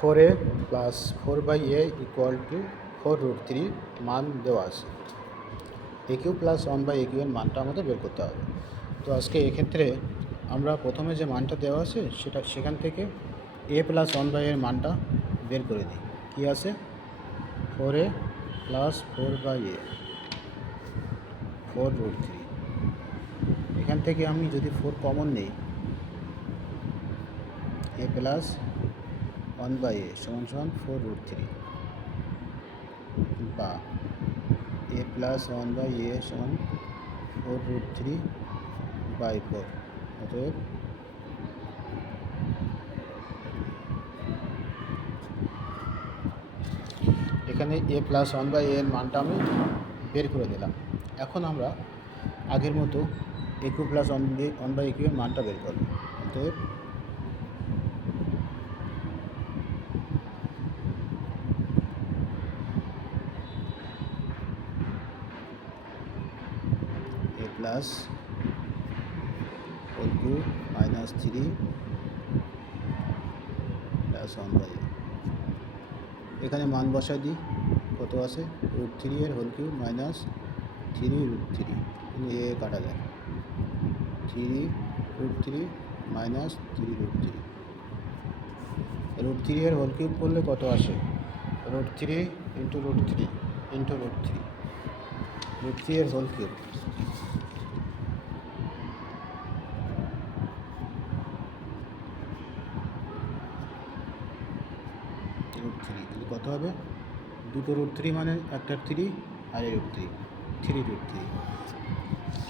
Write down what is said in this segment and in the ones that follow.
4a plus 4/a equal to 4√3 মান দেওয়া আছে। এ কিউ প্লাস 1/a কিউ এর মানটা আমাদের বের করতে হবে। তো আজকে এক্ষেত্রে আমরা প্রথমে যে মানটা দেওয়া আছে সেখান থেকে a প্লাস 1/a এর মানটা বের করে দিই। কী আছে? 4a plus 4/a 4√3। এখান থেকে আমি যদি 4 কমন নিই, a প্লাস 1/a সমান 4√3 বা a প্লাস 1/a সমান 4√3/4। অতএব এখানে a প্লাস 1/a এর মানটা আমি বের করে দিলাম। এখন আমরা আগের মতো a Q plus 1/a Q এর মানটা বের করব। অতএব a plus whole Q minus 3 plus 1/a। এখানে মান বসাই দিই, কত আছে? √3 এর হোল কিউ মাইনাস 3√3, কিন্তু এ কাটা যায়, 3√3 মাইনাস 3√3। √3 এর হোল কিউব করলে কত আসে? √3 ইন্টু √3 ইন্টু √3, √3 এর হোল কিউব। √3 কত হবে? দুটো √3 মানে একটা 3 আর এই √3, 3√3।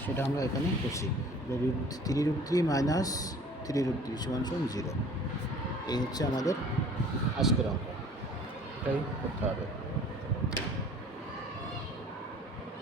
সেটা আমরা এখানে করছি। 3√3 মাইনাস 3√3 সমান 0। এই হচ্ছে আমাদের আজকের অঙ্ক, এটাই করতে হবে।